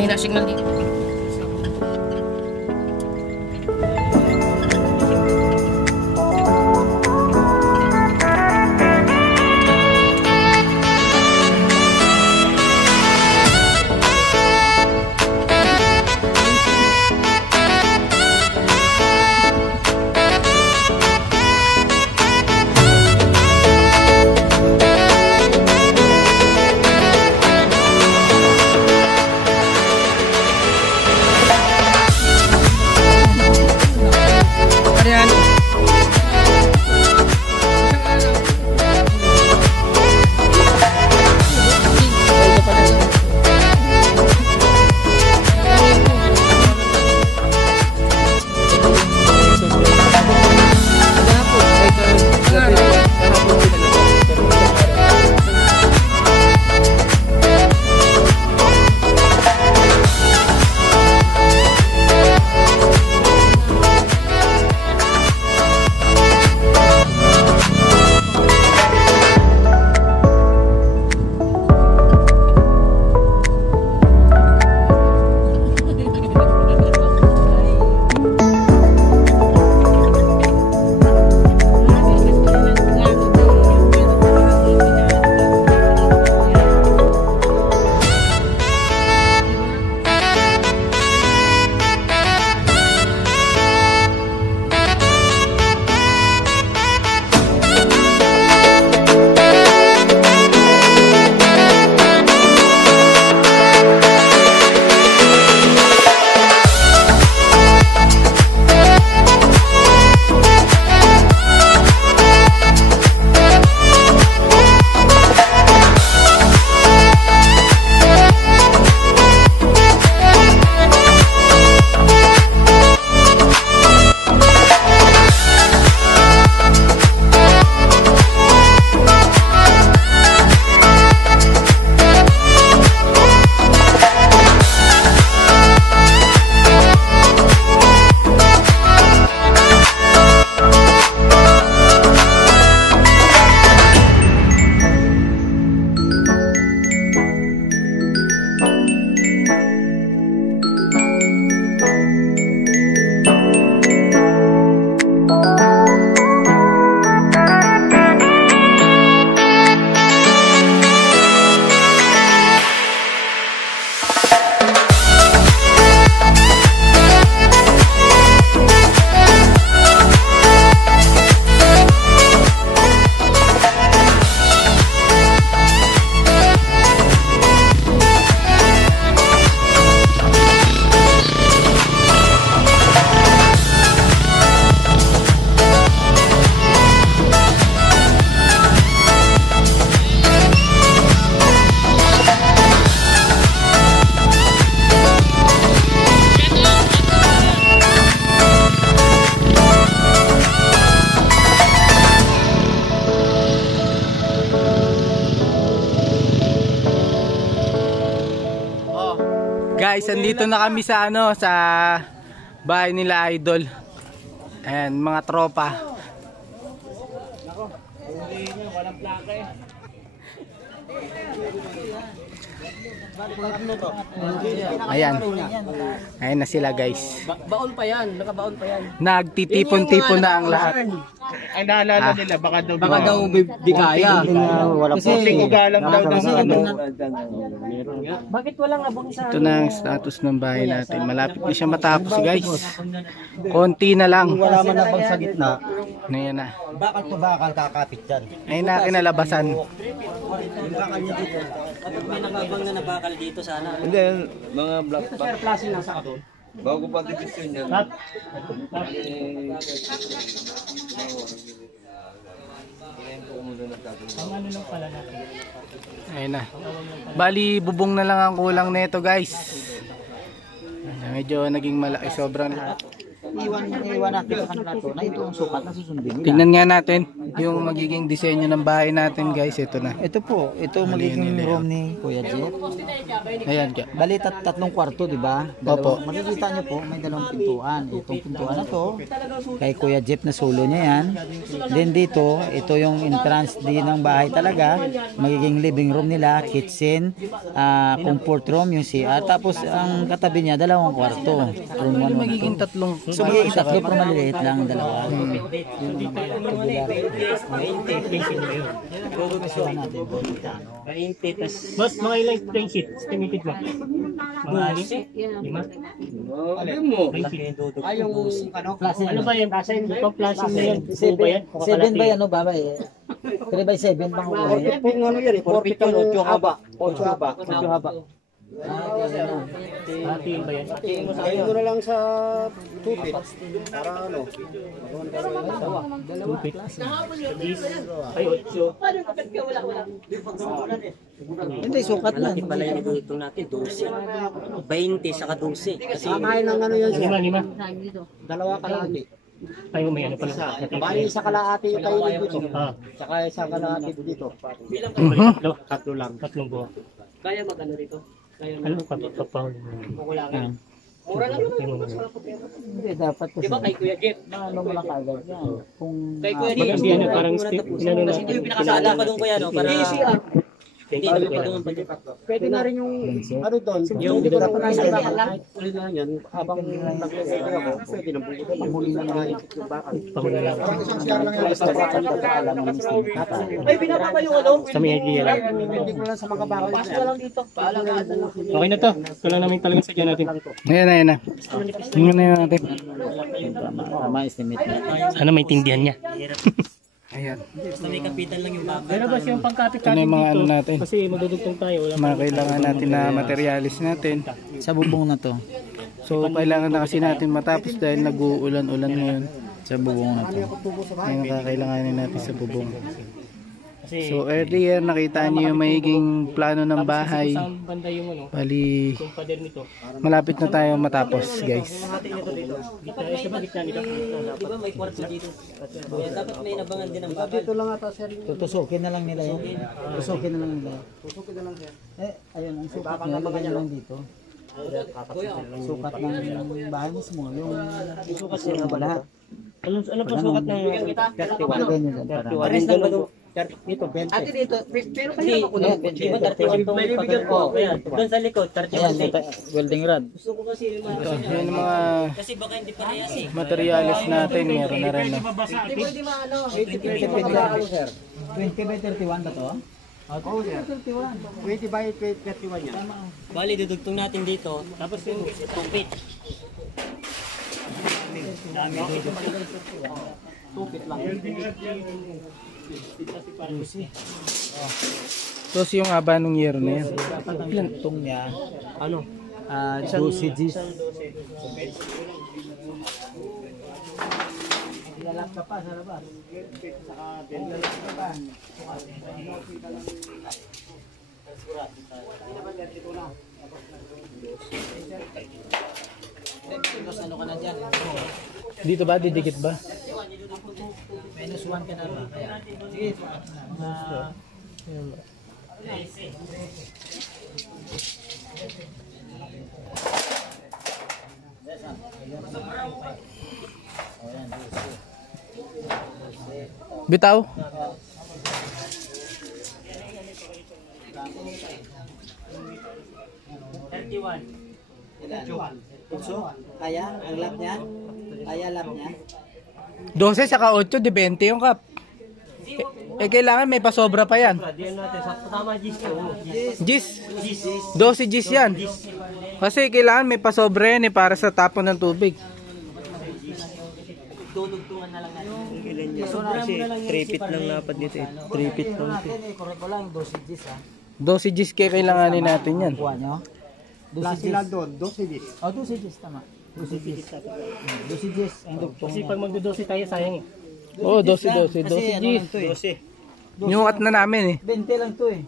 mahina signal dito. Guys, andito na kami sa sa bahay nila Idol. Ayan, mga tropa. Nako, huli niyo, walang plaka eh. Ayan. Ayan na sila, guys. Baon pa yan, nakabaon pa yan. Nagtitipon-tipon na ang lahat. Ay naalala nila baka daw bigaya. Kasi ugalang daw Bakit walang abang sa ito na ang status ng bahay natin. Malapit na siya matapos, guys. Konti na lang. Wala man abang sa gitna. Ayan na. Bakal to bakal kakapit dyan. Ayun na kinalabasan. Kapag may nakabang na nabakal dito sana. Hindi, mga black Ito sir, plastic lang sa katon. bago pa division yan. Ayun na. Bali, bubong na lang ang kulang nito, guys. Medyo naging malaki, sobrang lahat. iwan natin sa kanila to na ito ang sukat na susundin nila. Tingnan nga natin yung magiging disenyo ng bahay natin guys. Ito na. Ito po, ito magiging room ni Kuya Jeff. Ayan ka. Bali tatlong kwarto, di ba? Opo. Makikita niyo po, may dalawang pintuan. Itong pintuan na to, kay Kuya Jeff na solo niya yan. Then dito, ito yung entrance din ng bahay talaga. Magiging living room nila, kitchen, comfort room, yung CR. Tapos ang katabi niya, dalawang kwarto. Room 1, Magiging tatlong. So magiging tatlo, pero maliliit lang dalawa. Gugustuhan natin po. Boss, mga ilang plane sheet? Estimated mo? Mga 5? Alam mo. Ano ba yan? Ito flashing na yan. 7 by ano ba? 3 by 7 bang ulit? Ano yan eh, 4 feet yun, 8 haba. 8 haba. Ate yun ba yan? Ayun ko na lang sa 2 feet. Para ano. 2 feet. Ay, 8. Hindi, sukat na. Malaki pala yung ito natin, 12. 20 saka 12. Kasi Kakain ng ano yan siya. 5. Dalawa kalahati. Ay, may ano pala. Bali sa kalahati yung kayo dito. Ah, Saka sa kalahati dito. tatlo lang. Tatlong buwan. kaya magano dito. Kaya Ano pa? Papaul. mura lang naman. Hindi, dapat kasi. Diba kay Kuya Jeff? Ano mo lang kagad yan. Kung Kay Kuya Pag Jeff. hindi ano, parang inano na. Kasi ito yung pinakasala pa doon kuya, no? Para hindi pa doon pa pwede na rin yung ano doon. Yung Hindi ko na panay sa huli na yan. Habang nag-ready ako, pwede na bukutan. Panghuli na lang yung bakal. Pamula lang. Basta bakal pagkakala ng misting tata. ay binaba pa yung ano? Sa may idea lang. Hindi ko lang sa mga bakal. Pasok lang dito. Paalam na lang. Okay na to. Ito lang namin talagang sadya natin. Ayan na. Tingnan na natin. Tama estimate na. Sana maintindihan niya. Ayan. Basta may kapitan lang yung baba. Pero basta yung pangkapit Ito na natin yung mga dito. ano natin. Kasi madudugtong tayo. Wala Mga kailangan natin na materialis natin. Sa bubong na to. So kailangan na kasi natin matapos dahil nag-uulan-ulan ngayon. Sa bubong na to. Ngayon kakailanganin natin sa bubong. Kasi So earlier nakita niyo yung magiging plano ng bahay. sa banda yung ano, Bali yung pader nito. malapit na tayo matapos guys. Gitna, sa ba gitna nito? Di ba may kwarto dito? Kaya dapat may nabangan din ang bakal. Dito lang ata sir. Tutusukin na lang nila yun. Tutusukin na lang nila. Tutusukin na lang sir. Ayun, ang sukat nyo, lagay nyo lang dito. Sukat ng bahay mismo. Yung sukat nyo lahat. Ano pa sukat ng Lagay nyo lang para. Pares lang ba doon? Dito, 20. Ate dito, pero kanina ako doon. Di ba 31 tong bibigyan ko? Kaya doon sa likod, 31 Ayan, din. welding rod. Gusto ko kasi yung Ito, yun yung mga kasi baka hindi parehas eh. materialis natin. Meron na rin. No? Hindi pwede maano. 20 by 31 ba to? Oo, sir. 20 by 31 yan. Bali, dudugtong natin dito. Tapos yung tupit. Tupit lang. Tapos yung haba ng yero na yan. Ilan tong niya? Ano? 12 Gs. Lalap ka pa sa labas. Ano ka na dyan? Dito ba? Didikit ba? Minus 1 ka na ba? Kaya. Sige. Bitaw? So, kaya ang lap niya? Kaya lap niya? 12 saka 8, de 20 yung kap. Kailangan may pasobra pa yan. Diyan natin sa tama Gis ko. Gis. 12 Gis yan. Kasi kailangan may pasobra yan para sa tapon ng tubig. Dudugtungan na lang natin. Kasi 3 feet lang dapat dito eh. 3 feet lang. Correct ko lang 12 Gs ha. 12 Gis kaya kailanganin natin yan. Kuha nyo? 12 Gs. Doon, 12 Gs. Oh, 12 Gs tama. 12 Gs. 12 Gs ang dugtong. Kasi pag magdo-12 tayo sayang eh. Oo, 12 Kasi ano lang Gis. to eh. Nyukat na namin eh. 20 lang to eh.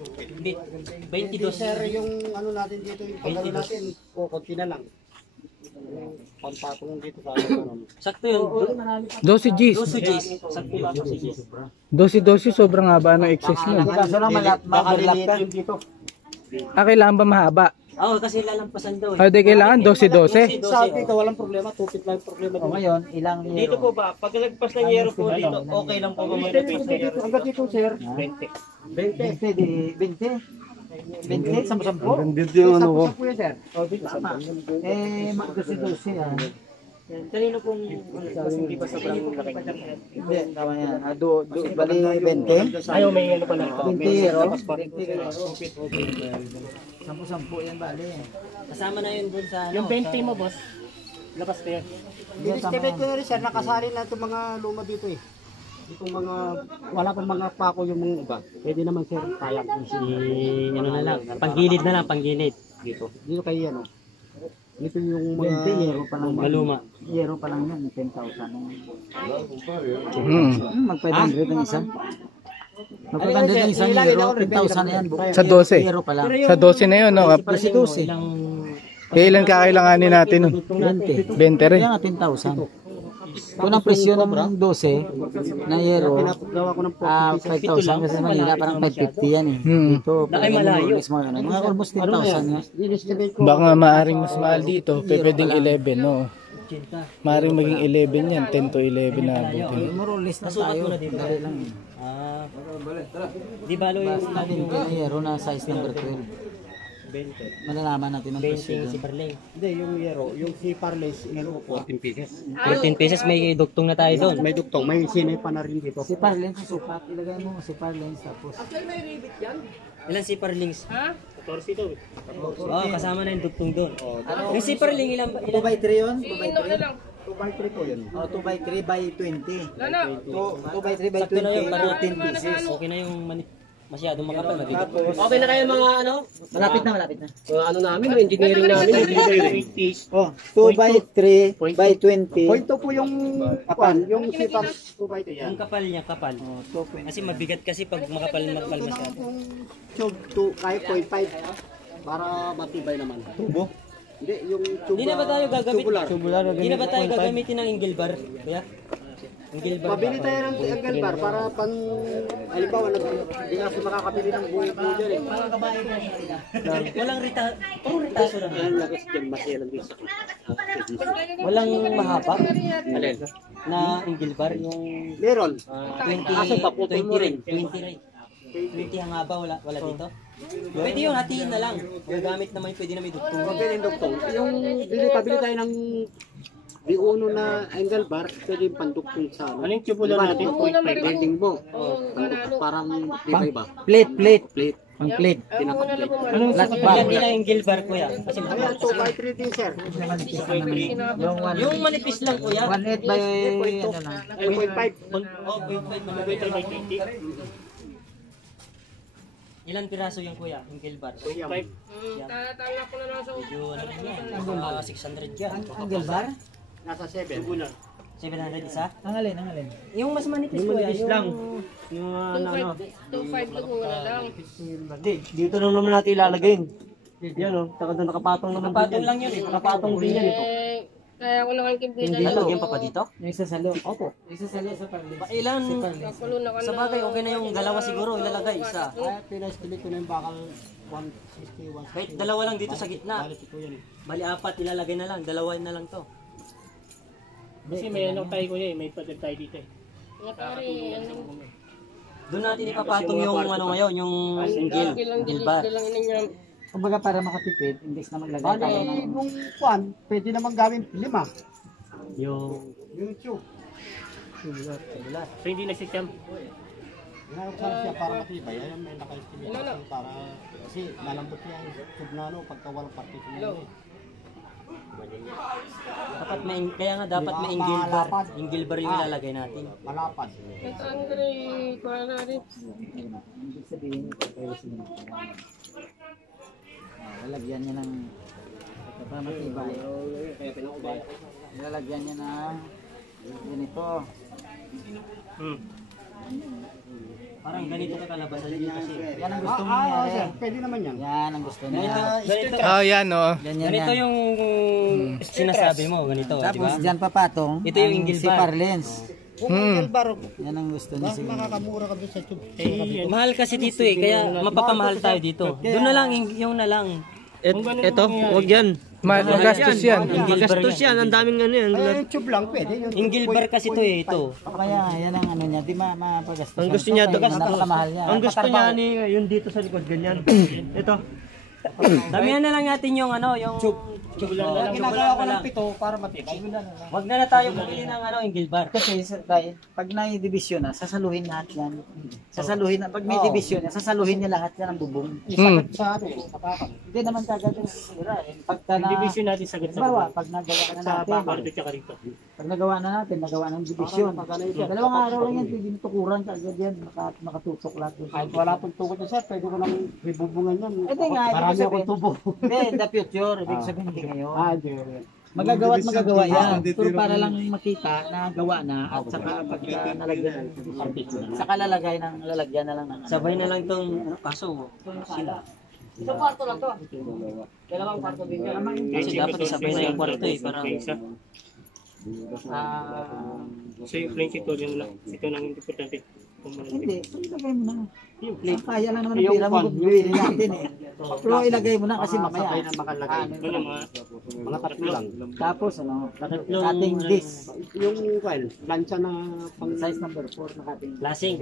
22. Sir, yung ano natin dito, yung pagano natin, kukunti na lang. Pampatong dito sa ano. Sakto yun. 12 Gs. 12 Gs. Sakto lang 12 Gs. 12 sobrang haba ng excess nun. Kaso lang mag-overlap ka. Kailangan ba mahaba? Oo, kasi lalampasan daw O, di kailangan 12. Sa atin ito, walang problema. Tupit lang yung problema. O ngayon, ilang Dito yero? po ba, pag nagpas ng yero po dito, okay lang po ba mag-repace ng yero? Hanggang dito, sir. 20. 20, 10. Dito yung ano ko. Mag-12 yan. Kanino pong, kasi hindi pa sobrang laki. Hindi, tama yan. Bali 20? Ayaw, may ano pa lang. 20 yero? 10 yan bali. Kasama na yun dun sa ano. Yung 20 mo, boss. Labas ko yan. Diniscribate ko na rin, sir. Nakasali na itong mga luma dito eh. Itong mga, wala pang mga pako yung mga iba. Pwede naman, sir. Kaya ko si, Ano na lang, panggilid na lang, panggilid. dito. Dito kayo yan, oh. Ito yung mga 20 yero pa lang. Maluma. Yero pa lang yan, 10,000. Mag-500 ang isa. Mag-500 ang isang yero, 10,000 na yan. Sa 12. Yero pa lang. Sa 12 na yun, no? Kasi 12. Kailan kakailanganin natin nun? 20. 20 rin. Kaya nga 10,000. Kung ang presyo ng 12 na yero, gawa ko ng 5,000 kasi Manila parang 550 yan eh. Dito, malayo. mga almost 10,000 nga. diniscribate ko. Baka maaring mas mahal dito, pwedeng 11, no? Maaring maging 11 yan, 10 to 11 na abutin. More or less na tayo. Dali lang. Ah, di balo yung Basta 20 na yero na size number 12. Malalaman natin ang presyo si doon. Parley. Hindi, yung yero, yung si Parles, inano ko 14 pieces. 14 pesos, may duktong na tayo doon. May duktong, may sinay pa na rin dito. Si Parlens sa sukat, ilagay mo si Parlens tapos. Ilan si Parlings? Ha? 14 ito. Oo, kasama na yung duktong doon. Yung si Parling, ilan 2 by 3 yun? 2 by 3? 2 by 3 po yun. Oh, 2 by 3 by 20. 2 by 3 by Sakto na yun, 20, 14 pieces. Okay na yung masyadong makapal. Okay na kayo mga ano? Malapit na, malapit na. Ano namin, engineering namin. Oh, 2 by 3 by 20. Point 2 po yung kapan, yung si Parles 2 by 2 yan. Yung kapal niya, kapal. Kasi mabigat kasi pag makapal masyado. Tube 2, kahit 0.5 para matibay naman. Tubo? Hindi, yung tube. Hindi na ba tayo gagamit? Tubular. Hindi na ba tayo gagamitin ng angle bar? Kuya? Angle bar. Pabili tayo ng angle bar para pang, halimbawa, hindi kasi makakabili ng buo dyan eh. Walang puro ritaso lang. Walang mahaba. Alin? Na angle bar yung Meron. 20 Kaso paputol mo rin. 20 rin. 20 ang haba, wala dito. Pwede yun, hatiin na lang. Gagamit naman, pwede na may duktong. Pabili ng doktong. Yung pabili tayo ng B1 na angle bar, pwede yung panduktong sa ano. Anong tubular natin? Bending mo. Parang tibay ba? Plate, plate. Plate. Pang plate. Pinaka-plate. Anong Flat Yan bar. nila yung angle bar, kuya. Kasi Ayan, 2 by 3 din, sir. yung manipis lang, kuya. 1.8 by ano lang. 0.5. Oh, 0.5. Ilan piraso yung kuya, angle bar? 5. Tatatala ko na lang sa ulo. Ano yan? 600 yan. Angle bar? Nasa 7. 700 isa? Ang alin, ang alin. Yung mas manipis kuya, yung lang. Yung ano. 2.5 lang kung wala lang. Hindi, dito lang naman natin ilalagay. Yan o, nakapatong naman. Nakapatong lang yun eh. Nakapatong din yan eh. Kaya ako nakikita na Lalagyan pa pa dito? Yung isa sa loob. Opo. Isa sa loob sa Parlens. Ilan? kakulo na ka Sa bagay, okay na yung dalawa siguro ilalagay isa. Kaya pinastimate ko na yung bakal 160, 160. Kahit dalawa lang dito sa gitna. Bali apat ilalagay na lang, dalawa na lang to. Kasi may ano tayo kuya eh, may pader tayo dito eh. Doon natin ipapatong yung ano ngayon, yung angle bar. Kumbaga para makatipid, imbes na maglagay tayo ng... Yung kwan, pwede naman gawin 5. Yung Yung tube. So hindi nagsisyam. Hinarap sana siya para matibay. Ayan, may naka-estimate para... Kasi malambot siya yung tube na ano, pagka walang partition na yun. dapat may kaya nga dapat may angle bar. Angle bar yung ilalagay natin. Malapad. Ibig sabihin, lalagyan niya ng para matibay. Lalagyan niya ng ganito. Parang ganito ka kalabasan dito kasi. Yan ang gusto mo sir, pwede naman yan. Yan ang gusto niya. Ganito, Oh, yan oh. Ganyan ganito yan. yung sinasabi mo, ganito, di Tapos ba? dyan papatong, Ito yung ang inggil si bar. Parlens. Yan ang gusto niya siguro. Makakamura ka doon sa tube. Mahal kasi dito eh, kaya mapapamahal tayo dito. Doon na lang, yung na lang. Ito, wag yan. Magastos yan. Magastos yan, ang daming ano yan. Eh, tube lang, pwede. Yung Inggil bar kasi to eh, ito. Kaya yan ang ano niya, di mapagastos. Ang gusto niya, napakamahal niya. ang gusto niya ni yung dito sa likod, ganyan. Ito. Damihan na lang natin yung ano, yung ginagawa ko ng pito para matibay. wag na tayo bumili ng ano, inggil bar. Kasi tayo, pag na-division na, sasaluhin lahat yan. Sasaluhin na, pag may division na, sasaluhin niya lahat yan ang bubong. Sa ano, sa pakan. Hindi naman kagad yung sira. Pagka na, Division natin sagad sa bawa, pag nagawa na natin, tsaka rito. pag nagawa na natin, nagawa ng division. Dalawang araw lang yan, pwede tukuran kagad yan, makatutok lahat. Kahit wala pong tukod na sir, pwede ko lang ibubungan yan. Hindi nga, Marami ibig akong tubo. Hindi, in the future, ibig sabihin hindi ngayon. Hindi. Magagawa at magagawa yan. Pero para lang makita na gawa na at saka pag nalagyan saka lalagyan na lang ng Sabay na lang tong ano, kaso. Sa kwarto lang to. Dalawang kwarto din yan. Kasi dapat isabay na yung kwarto eh, para So yung French ito, ito nang importante. hindi, ilagay mo na. Kaya lang naman ang pera mo kung bibili natin eh. Pero ilagay mo na kasi mamaya. Sabay na makalagay. Mga tatlo lang. Tapos ano, Tatlong, cutting disc. Yung plancha na pang Size number 4 na cutting disc. lasing.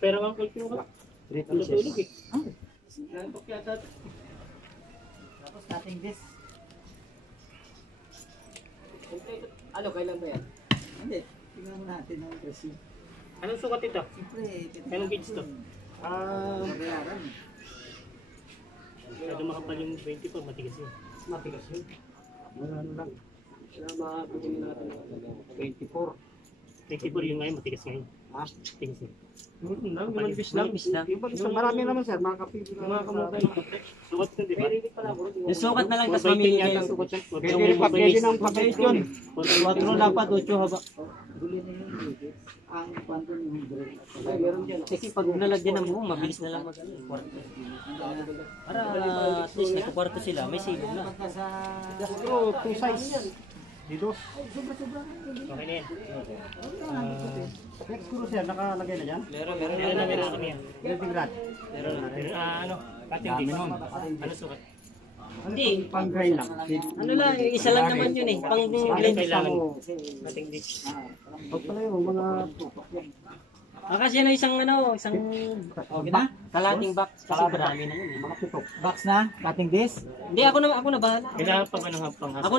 Pero ang kulto ka. 3 pieces. Tapos cutting disc. Ano, kailan ba yan? Hindi, tingnan mo natin ang presyo. Anong sukat ito? Siyempre, Anong gauge to? bayaran. Masyado makapal yung 20 pa, matigas yun. matigas yun. Ano lang. Kaya makakabili natin 24. 24 yung ngayon, matigas ngayon. Ha? Matigas yun. Malipis lang. Yung marami naman sir, makakapili Yung mga kamukha ng sukat nun, di ba? Yung sukat na lang, tapos mamili kayo. Pwede ng pabait yun. 4 dapat, 8 haba. Ang kwanto ni 100. Kasi pag nalagyan ng buhong, mabilis na lang mag-ano, kwarto. Para at least nagkukwarto sila, may silong na. Pero 2 size. Dito. Okay na yan. Next screw sir, nakalagay na dyan. Meron kami yan. Building rod. Pero ano, cutting disc. Ano sukat? Hindi, Pang grind lang. ano lang, isa lang naman yun eh. Pang blend. Kailangan. Cutting disc. Huwag pala yun, mga Kasi isang kalating box. Kasi marami na yun eh. mga pitok. Box na, cutting disc. Hindi, ako na bahala. Kailangan pa ba ng panghasa? Ako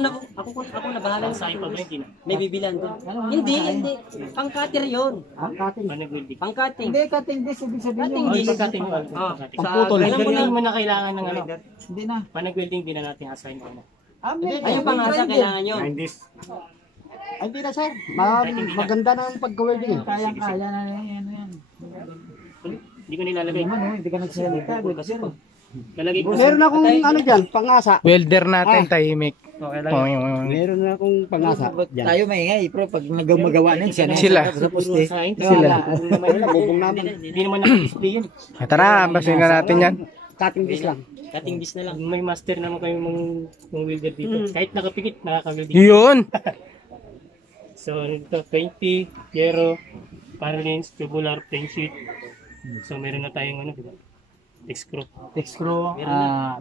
na bahala. Sa'yo pa ba hindi na? May bibilan doon. Hindi. Pang-cutter yun. Ang cutting. Panag-welding. Pang-cutting. Hindi, cutting disc, ibig sabihin Cutting yung... disc. Pag-cutting mo. Pangputol. Alam mo na kailangan ng ano. Hindi na. Panag-welding din na natin assign mo na. Ayun pang-asa kailangan nyo. Ay, hindi na sir. Maganda na ang pag-welding. Kayang-kaya na yan. Hindi ko nilalagay. Hindi ka nagsalita. Kasi lalagay ko. Meron akong ano dyan, pangasa. Welder natin, tahimik. Meron na akong pangasa dyan. Tayo maingay, pero pag magawa na siya. Sila. Sa poste. Sila. Bubong namin. Hindi naman naka-display yun. Tara, basin na natin yan. Cutting disc lang. Cutting disc na lang. May master naman kayo mga welder dito. Kahit nakapikit, nakaka-welding. Yun! So, ito 20, yero, parallels, tubular, plane sheet. So, meron na tayong ano, diba? Text screw. Tech screw,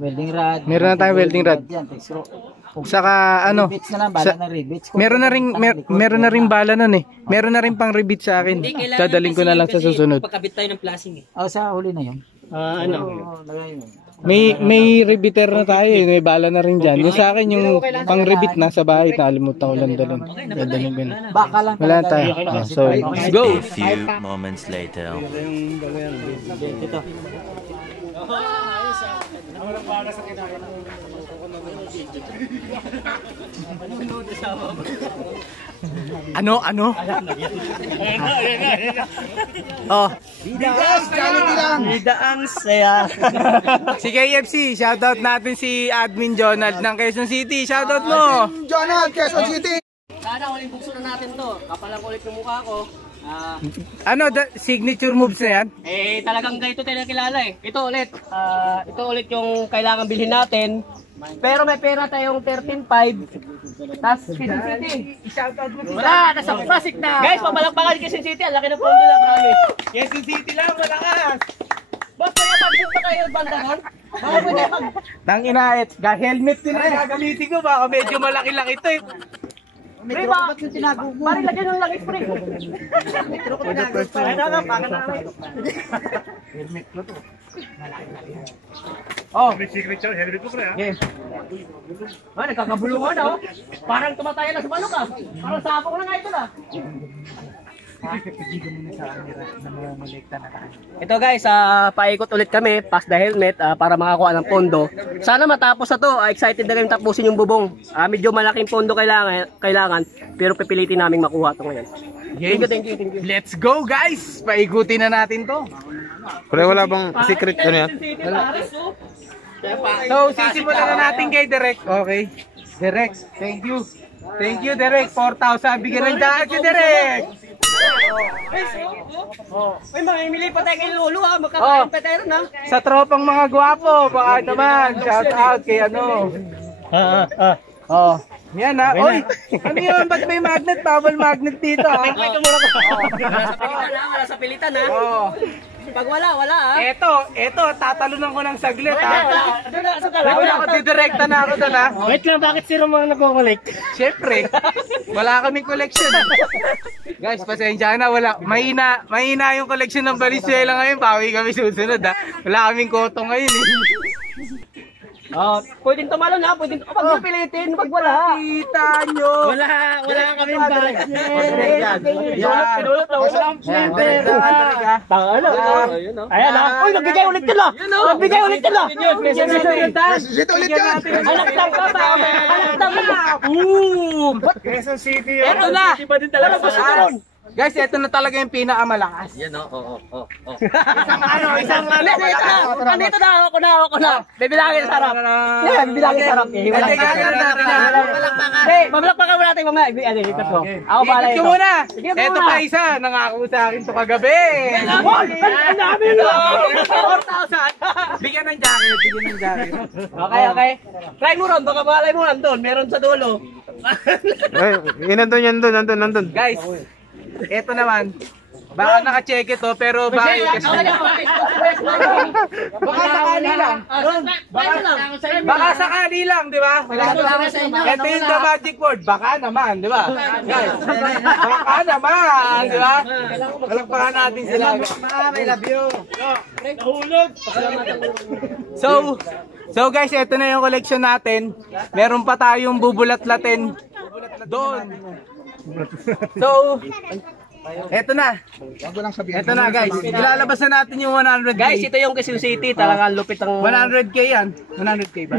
welding rod. Meron na tayong welding rod. Yan, tech screw. Saka ano, Rivets na lang, bala na rivets. meron na ring bala nun eh. Meron na ring pang rebit sa akin. Dadaling ko na lang sa susunod. Pagkabit tayo ng plasing eh. Sa huli na yun. Ano? May rebiter na tayo eh. May bala na rin dyan. Yung sa akin, yung pang rebit na sa bahay, nakalimutan ko lang dalhin. Dadaling ko na. Baka lang. Wala tayo. So, let's go! A few moments later. Ito. Ano? Oh, Bida ang saya. si KFC, shoutout natin si Admin Jonald ng Quezon City. Shoutout mo! Sana huling bukso na natin to. Kapalang ulit yung mukha ko. Ano, signature moves na yan? Talagang ganito tayo kilala eh. Ito ulit yung kailangan bilhin natin. Pero may pera tayong 13.5. Tapos Quezon City. Wala, nasa Pasig na. Guys, pabalakbakan Quezon City. Ang laki ng pondo na, promise. Quezon City lang, malakas! Boss, kaya mag-book na kayo banda nun? Baka pwede Nang inaet, helmet din ang gagamitin ko, baka medyo malaki-laki ito eh. Pre, bakit yung tinago mo? Pari, lagyan nyo lang spray. Helmet ko to. Oh, May signature helmet ko pre ha. yes. Nagkakabulungan oh. Parang tumataya na sa manok ah. Parang sapok na nga ito na. Ito guys, paikot ulit kami, pass the helmet para makakuha ng pondo. Sana matapos na to, excited na rin tapusin yung bubong. Medyo malaking pondo kailangan, pero pipilitin namin makuha to ngayon. Thank you. Let's go guys! Paikutin na natin to. Pre, wala bang secret ano yan? So, sisimulan na natin kay Derek. Okay. Derek, thank you. Thank you, Derek. 4,000. Bigyan ng dahil si Derek. Uy, mamimili pa tayo kay Lolo ha, magkakain pa tayo na. Sa tropang mga gwapo, baka naman. Shout out kay ano. Oh. Yan ha. Oy, ano yun? Ba't may magnet? Bawal magnet dito ha. Wala sa pilitan ha. Oh. Pag wala ha. Eto, tatalunan ko ng saglit ha. Wala Ako, didirekta na ako doon ha. Wait lang, bakit zero mga nagko-collect? Siyempre, wala kaming collection. Guys, pasensya na, wala. Mahina yung collection ng Valenzuela ngayon. Bawi kami susunod ha. Wala kaming koto ngayon eh. Pwedeng tumalon ha, pwedeng pag pilitin, pag wala. Kita nyo. Wala kami budget. Pinulot na walang Siyempre. Ayan ha. Uy, nagbigay ulit yun ha. Nagbigay ulit yun ha. Ito ulit yan! Anak lang ka ba? Anak lang ka. Boom! Quezon City. Eto na. Wala pa sa turon. Guys, ito na talaga yung pinakamalakas. Isang Nandito na, ako na. Bibilangin sa harap. Yeah, bibilangin sa harap. Mabalakpakan mo natin mamaya. Ikot ko. Ako pala Ikot ito. ko muna. Ito pa isa. Nangako sa akin to kagabi. Ang dami na. 4,000. Bigyan ng jacket. Okay. Try mo ron. Baka malay mo nandun. Meron sa dulo. Nandun. Guys, ito naman. Baka naka-check ito pero baka sakali lang. Baka sakali lang, di ba? Ito yung the magic word. Baka naman, di ba? Guys, baka naman, di ba? Palakpakan natin sila. I love you. So guys, ito na yung collection natin. Meron pa tayong bubulat-latin doon. So, eto na. Eto na guys. Ilalabas na natin yung 100k. Guys, ito yung Quezon City. Talagang lupit ang... 100k yan. 100k ba?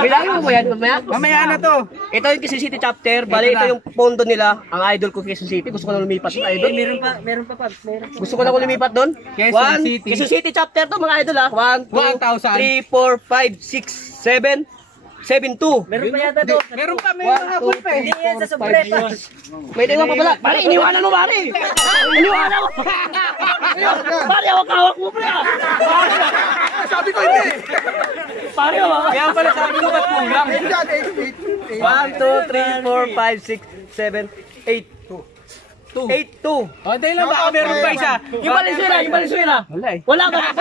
Bilangin mo yan mamaya. Mamaya na to. Ito yung Quezon City chapter. Bali, ito yung pondo nila. Ang idol ko Quezon City. Gusto ko na lumipat sa idol. Meron pa. Gusto ko na lumipat doon. Quezon City. Quezon City chapter to mga idol ha. 1, 2, 3, 4, 5, 6, 7. 7-2. Meron pa yata doon. Meron pa, may mga full pa eh. Hindi yan sa sobreta. May tingnan pa pala. Pare, iniwanan mo, pare. Iniwanan mo. Pare, hawak mo, pare. Sabi ko hindi! Pare, hawak. Kaya pala sabi ko ba't kulang? 1, 2, 3, 4, 5, 6, 7, 8. 8-2. O, dahil lang baka meron pa isa. Yung Valenzuela. Wala eh. Wala ba?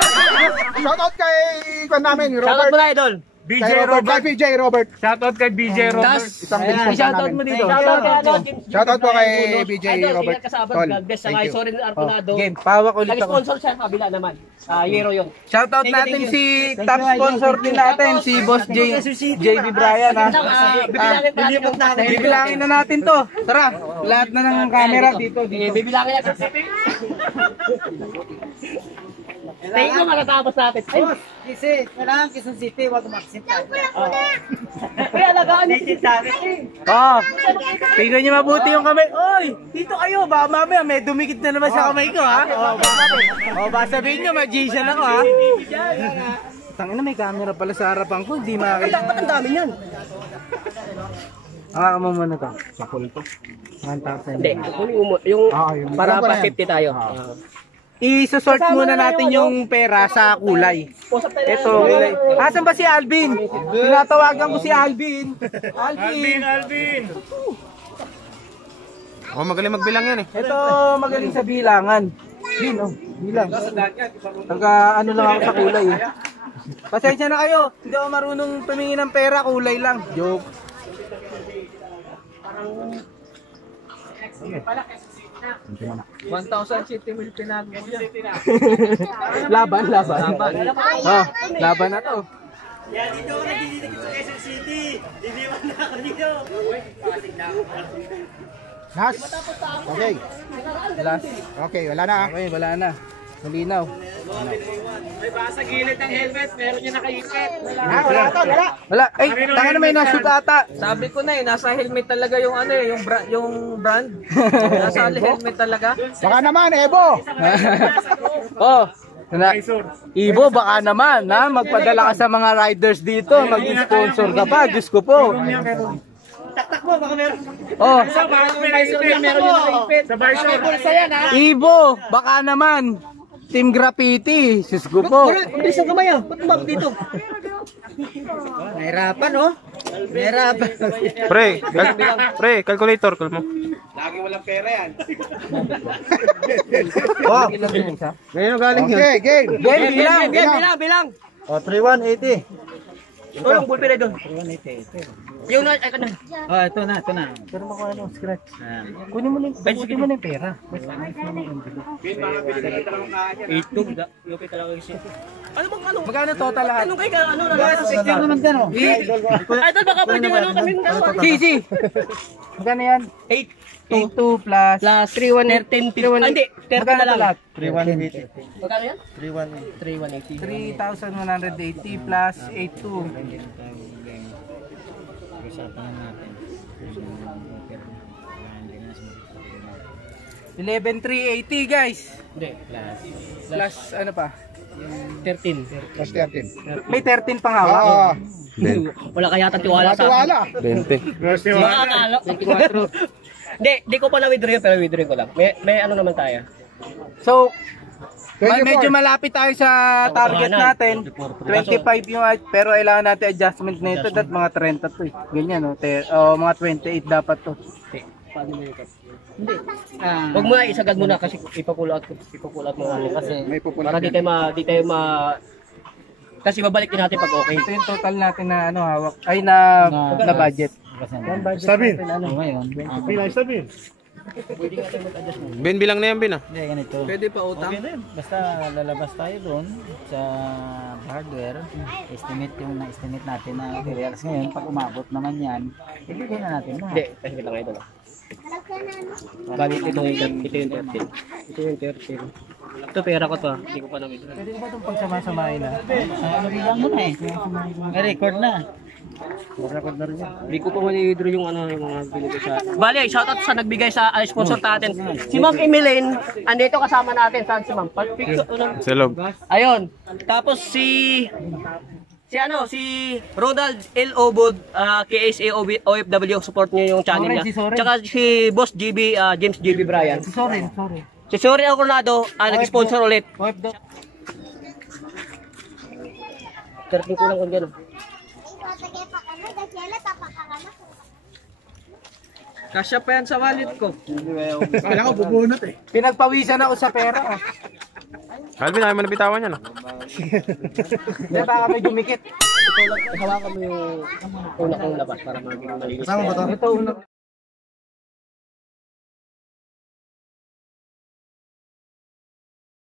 Shoutout kay Kwan namin, Shoutout mo na, idol. BJ Robert. Kay BJ Robert. Shoutout kay BJ Robert. Shoutout mo dito. Shoutout po kay BJ Robert. Tol. Thank you. Sorry na Arconado. Game, pawak ulit ako. Nag-sponsor siya kabila naman. Yero yun. Shoutout natin si top sponsor din natin, si Boss JB Bryan ha. Bibilangin na natin to. Tara, lahat na ng camera dito. Bibilangin natin. Tingin ko matatapos natin. Kasi, kailangan Quezon City, wag umaksin tayo. Kaya alagaan natin sa akin. Oh, tingnan niyo mabuti yung kamay. Oy, dito kayo. Baka mamaya may dumikit na naman sa kamay ko ha. Baka sabihin niyo magician ako ha. Tangina, may camera pala sa harapan ko. Hindi makakita. Dapat ang dami niyan. Hawakan mo muna to. Hindi, yung para pa 50 tayo. I-sort muna natin yung pera sa kulay. Ito, kulay. Asan ba si Alvin? Tinatawagan ko si Alvin. Alvin! Oh, magaling magbilang yan eh. Ito, magaling sa bilangan. Bin, oh, bilang. Taga ano lang ako sa kulay eh. Pasensya na kayo, hindi ako marunong tumingin ng pera, kulay lang. Joke. Laban. Oh, laban na to. Yan, dito ako nagdidikit sa Quezon City. Diniwan na ako dito. Nas. Okay. Last. Okay, wala na. Okay, wala na. Malinaw. Wala. Ay, tanga na may nashoot ata. Sabi ko na nasa helmet talaga yung ano yung brand. Nasa helmet talaga. Baka naman, Ebo. Oh. Ibo, baka naman, ha? Magpadala ka sa mga riders dito, mag-sponsor ka pa, Diyos ko po. Taktak mo, baka meron. Oh, Meron yung naipit. Sa Baysor. Ibo, baka naman. Team Graffiti, Diyos ko po. Bilis ang kamay ba't umabot dito? Nahirapan, oh. Nahirapan. Pre, calculator, call mo. Lagi walang pera yan. Oh, ngayon galing yun. Okay, game. Bilang. Oh, 3-1-80. Yung ballpen na doon. Yung na, na. Oh, ito na. Pero makuha ng scratch. Kunin mo na yung pera. Magkano total lahat? Anong kayo ano na? naman dyan, oh. Idol baka pwede ano kami. Easy. Magkano yan? 8.2 plus. Plus 3,113. Hindi, 30 na lang. lahat? 3-1-80. Magkano yan? 3-1-80. 3,180 plus 8.2. $11,380 guys. Hindi, Plus ano pa? 13. Plus 13. May 13 pang hawak. Oo. Wala kaya tiwala sa akin. Wala. 20. Makakalo. 24. Hindi ko pa na-withdraw pero withdraw ko lang. May ano naman tayo. So, 24. medyo malapit tayo sa target natin. 25 yung pero kailangan natin adjustment nito dat mga 30 to eh. Ganyan no. Mga 28 dapat to. Paano mo ito? Hindi. Huwag mo na isagad mo na kasi ipapulat mo kasi para di tayo kasi babalik din natin pag okay. Ito yung total natin na ano hawak ay na budget. Sabihin. Ngayon. Ben, bilang na yan, Ben. Hindi, ganito. Pwede pa utang. Okay na yun. Basta lalabas tayo doon sa hardware. Estimate yung na-estimate natin na materials ngayon. Pag umabot naman yan, ibigay na natin na. Hindi, kasi kita nga ito lang. Bali, ito yung 13. Ito yung 13. Ito pera ko to ah. Hindi ko pa na-withdraw. Pwede ba itong pagsama-samahin na? Ano bilang mo na eh. May record na. Hindi ko pa ma-withdraw yung ano yung mga binigay sa... Bali, shoutout sa nagbigay sa sponsor natin. Si Ma'am Emeline, andito kasama natin. Saan si Ma'am? Sa loob. Ayun. Tapos si Ronald L. Obod, KSA OFW, support niyo yung channel niya. Tsaka si Boss GB, James GB Bryan. Sorry. Si Soren Al Coronado, nag-sponsor ulit. 13 ko lang kung gano'n. Kasya pa yan sa wallet ko. Kala ko bubunot eh. Pinagpawisan ako sa pera. Alvin, ayaw mo na bitawan yan. Hindi, baka may dumikit. Hawakan mo yung una kong labas para maging malinis. Kasama ba to? Ito una.